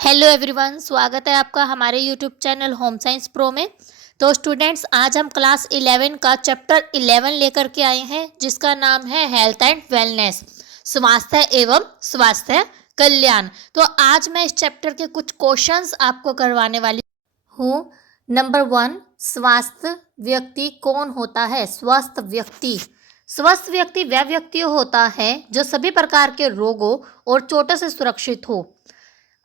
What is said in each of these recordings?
Hello everyone, स्वागत है आपका हमारे YouTube channel home science pro में। तो स्टूडेंट्स, आज हम क्लास 11 का चैप्टर 11 लेकर के आए हैं, जिसका नाम है हेल्थ एंड वेलनेस, स्वास्थ्य एवं स्वास्थ्य कल्याण। तो आज मैं इस चैप्टर के कुछ क्वेश्चंस आपको करवाने वाली हूँ। नंबर 1, स्वस्थ व्यक्ति कौन होता है? स्वस्थ व्यक्ति वह व्यक्ति होता है जो सभी प्रकार के रोगों और चोटों से सुरक्षित हो।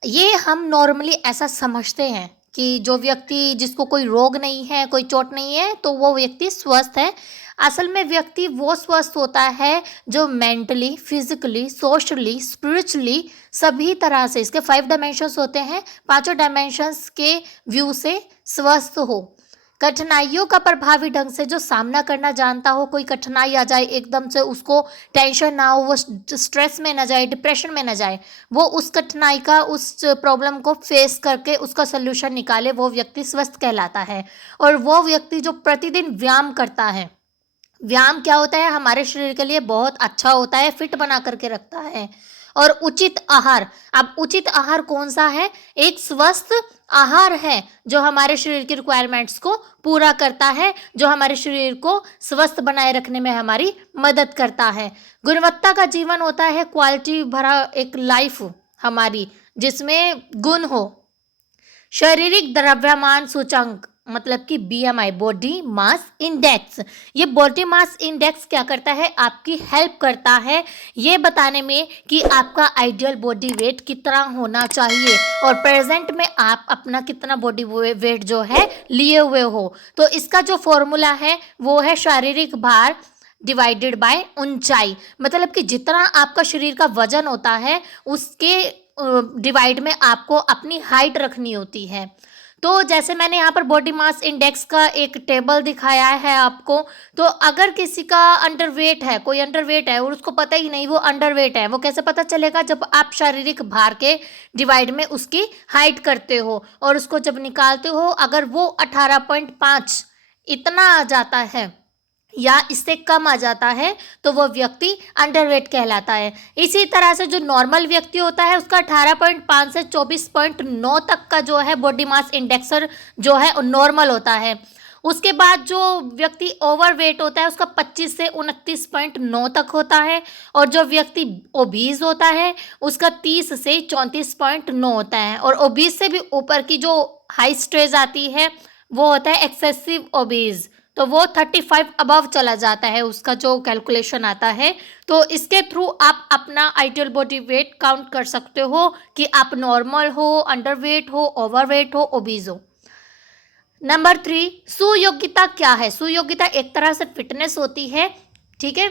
ये हम नॉर्मली ऐसा समझते हैं कि जो व्यक्ति जिसको कोई रोग नहीं है, कोई चोट नहीं है, तो वो व्यक्ति स्वस्थ है। असल में व्यक्ति वो स्वस्थ होता है जो मेंटली, फिजिकली, सोशली, स्पिरिचुअली सभी तरह से, इसके 5 डायमेंशंस होते हैं, पांचों डायमेंशंस के व्यू से स्वस्थ हो। कठिनाइयों का प्रभावी ढंग से जो सामना करना जानता हो, कोई कठिनाई आ जाए एकदम से उसको टेंशन ना हो, वो स्ट्रेस में ना जाए, डिप्रेशन में ना जाए, वो उस कठिनाई का, उस प्रॉब्लम को फेस करके उसका सोल्यूशन निकाले, वो व्यक्ति स्वस्थ कहलाता है। और वो व्यक्ति जो प्रतिदिन व्यायाम करता है, व्यायाम क्या होता है? हमारे शरीर के लिए बहुत अच्छा होता है, फिट बना करके रखता है। और उचित आहार, अब उचित आहार कौन सा है? एक स्वस्थ आहार है जो हमारे शरीर की रिक्वायरमेंट्स को पूरा करता है, जो हमारे शरीर को स्वस्थ बनाए रखने में हमारी मदद करता है। गुणवत्ता का जीवन होता है, क्वालिटी भरा एक लाइफ हमारी, जिसमें गुण हो। शारीरिक द्रव्यमान सूचकांक मतलब कि BMI, बॉडी मास इंडेक्स। ये बॉडी मास इंडेक्स क्या करता है? आपकी हेल्प करता है ये बताने में कि आपका आइडियल बॉडी वेट कितना होना चाहिए और प्रेजेंट में आप अपना कितना बॉडी वेट जो है लिए हुए हो। तो इसका जो फॉर्मूला है वो है शारीरिक भार डिवाइडेड बाय ऊंचाई। मतलब कि जितना आपका शरीर का वजन होता है उसके डिवाइड में आपको अपनी हाइट रखनी होती है। तो जैसे मैंने यहाँ पर बॉडी मास इंडेक्स का एक टेबल दिखाया है आपको, तो अगर किसी का अंडरवेट है, कोई अंडरवेट है और उसको पता ही नहीं वो अंडरवेट है, वो कैसे पता चलेगा? जब आप शारीरिक भार के डिवाइड में उसकी हाइट करते हो और उसको जब निकालते हो, अगर वो 18.5 इतना आ जाता है या इससे कम आ जाता है तो वो व्यक्ति अंडरवेट कहलाता है। इसी तरह से जो नॉर्मल व्यक्ति होता है उसका 18.5 से 24.9 तक का जो है बॉडी मास इंडेक्सर जो है नॉर्मल होता है। उसके बाद जो व्यक्ति ओवरवेट होता है उसका 25 से 29.9 तक होता है, और जो व्यक्ति ओबीज होता है उसका 30 से 34.9 होता है। और ओबीज से भी ऊपर की जो हाई स्टेज आती है वो होता है एक्सेसिव ओबीज, तो वो 35 अबव चला जाता है, उसका जो कैलकुलेशन आता है। तो इसके थ्रू आप अपना आइडियल बॉडी वेट काउंट कर सकते हो कि आप नॉर्मल हो, अंडरवेट हो, ओवरवेट हो, ओबीज हो। नंबर 3, सुयोग्यता क्या है? सुयोग्यता एक तरह से फिटनेस होती है, ठीक है।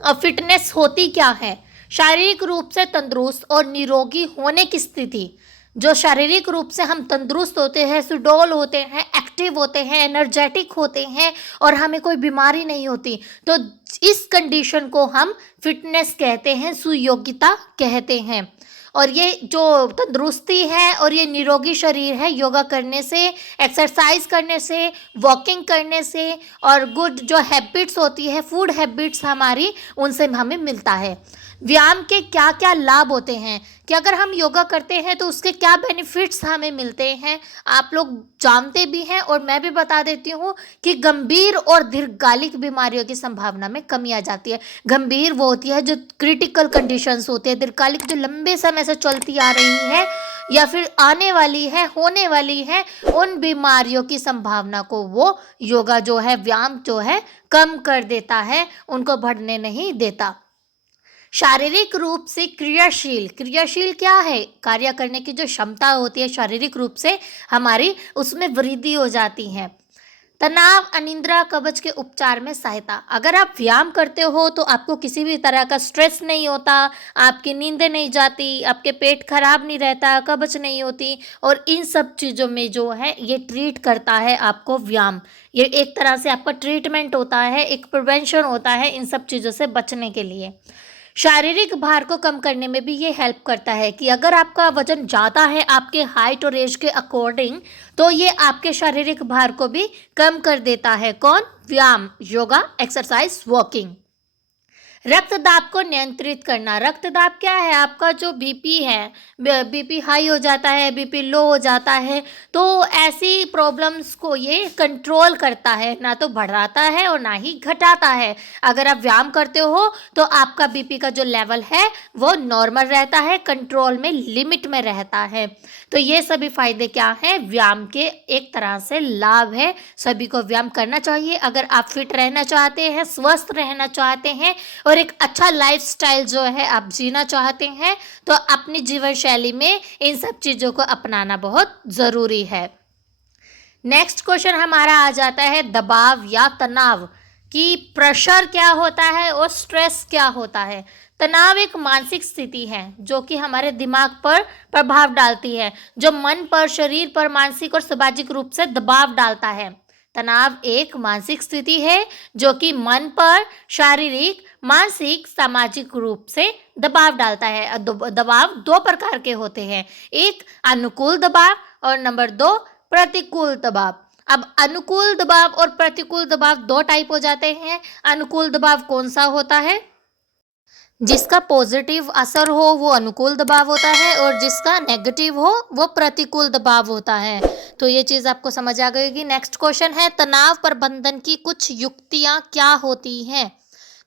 अब फिटनेस होती क्या है? शारीरिक रूप से तंदुरुस्त और निरोगी होने की स्थिति। जो शारीरिक रूप से हम तंदुरुस्त होते हैं, सुडौल होते हैं, एक्टिव होते हैं, एनर्जेटिक होते हैं और हमें कोई बीमारी नहीं होती, तो इस कंडीशन को हम फिटनेस कहते हैं, सुयोग्यता कहते हैं। और ये जो तंदुरुस्ती है और ये निरोगी शरीर है, योगा करने से, एक्सरसाइज करने से, वॉकिंग करने से और गुड जो हैबिट्स होती है, फूड हैबिट्स हमारी, उनसे हमें मिलता है। व्यायाम के क्या क्या लाभ होते हैं कि अगर हम योगा करते हैं तो उसके क्या बेनिफिट्स हमें मिलते हैं, आप लोग जानते भी हैं और मैं भी बता देती हूँ कि गंभीर और दीर्घकालिक बीमारियों की संभावना में कमी आ जाती है। गंभीर वो होती है जो क्रिटिकल कंडीशंस होती है, दीर्घकालिक जो लंबे समय से चलती आ रही है या फिर आने वाली है, होने वाली है, उन बीमारियों की संभावना को वो योगा जो है, व्यायाम जो है, कम कर देता है, उनको बढ़ने नहीं देता। शारीरिक रूप से क्रियाशील, क्रियाशील क्या है? कार्य करने की जो क्षमता होती है शारीरिक रूप से हमारी, उसमें वृद्धि हो जाती है। तनाव, अनिद्रा, कब्ज के उपचार में सहायता। अगर आप व्यायाम करते हो तो आपको किसी भी तरह का स्ट्रेस नहीं होता, आपकी नींद नहीं जाती, आपके पेट खराब नहीं रहता, कब्ज नहीं होती, और इन सब चीज़ों में जो है ये ट्रीट करता है आपको व्यायाम। ये एक तरह से आपका ट्रीटमेंट होता है, एक प्रिवेंशन होता है इन सब चीज़ों से बचने के लिए। शारीरिक भार को कम करने में भी ये हेल्प करता है कि अगर आपका वजन ज़्यादा है आपके हाइट और एज के अकॉर्डिंग, तो ये आपके शारीरिक भार को भी कम कर देता है। कौन? व्यायाम, योगा, एक्सरसाइज, वॉकिंग। रक्त दाब को नियंत्रित करना। रक्त दाब क्या है? आपका जो बीपी है, बीपी हाई हो जाता है, बीपी लो हो जाता है, तो ऐसी प्रॉब्लम्स को ये कंट्रोल करता है, ना तो बढ़ाता है और ना ही घटाता है। अगर आप व्यायाम करते हो तो आपका बीपी का जो लेवल है वो नॉर्मल रहता है, कंट्रोल में, लिमिट में रहता है। तो ये सभी फायदे क्या हैं? व्यायाम के एक तरह से लाभ है। सभी को व्यायाम करना चाहिए अगर आप फिट रहना चाहते हैं, स्वस्थ रहना चाहते हैं और एक अच्छा लाइफस्टाइल जो है आप जीना चाहते हैं, तो अपनी जीवन शैली में इन सब चीज़ों को अपनाना बहुत ज़रूरी है। नेक्स्ट क्वेश्चन हमारा आ जाता है दबाव या तनाव, कि प्रेशर क्या होता है और स्ट्रेस क्या होता है। तनाव एक मानसिक स्थिति है जो कि हमारे दिमाग पर प्रभाव डालती है, जो मन पर, शरीर पर मानसिक और सामाजिक रूप से दबाव डालता है। तनाव एक मानसिक स्थिति है जो कि मन पर शारीरिक, मानसिक, सामाजिक रूप से दबाव डालता है। दबाव दो प्रकार के होते हैं, एक अनुकूल दबाव और नंबर 2 प्रतिकूल दबाव। अब अनुकूल दबाव और प्रतिकूल दबाव दो टाइप हो जाते हैं। अनुकूल दबाव कौन सा होता है? जिसका पॉजिटिव असर हो वो अनुकूल दबाव होता है और जिसका नेगेटिव हो वो प्रतिकूल दबाव होता है। तो ये चीज़ आपको समझ आ गई। नेक्स्ट क्वेश्चन है तनाव प्रबंधन की कुछ युक्तियाँ क्या होती हैं?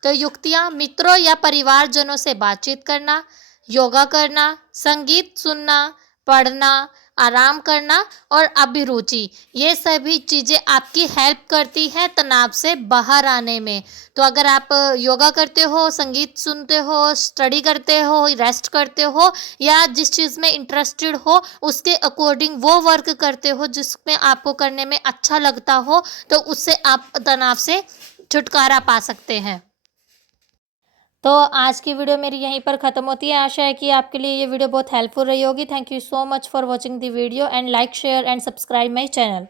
तो युक्तियाँ मित्रों या परिवारजनों से बातचीत करना, योगा करना, संगीत सुनना, पढ़ना, आराम करना और अभिरुचि, ये सभी चीज़ें आपकी हेल्प करती हैं तनाव से बाहर आने में। तो अगर आप योगा करते हो, संगीत सुनते हो, स्टडी करते हो, रेस्ट करते हो या जिस चीज़ में इंटरेस्टेड हो उसके अकॉर्डिंग वो वर्क करते हो जिसमें आपको करने में अच्छा लगता हो, तो उससे आप तनाव से छुटकारा पा सकते हैं। तो आज की वीडियो मेरी यहीं पर ख़त्म होती है। आशा है कि आपके लिए ये वीडियो बहुत हेल्पफुल रही होगी। Thank you so much for watching the video and like, share and subscribe my channel.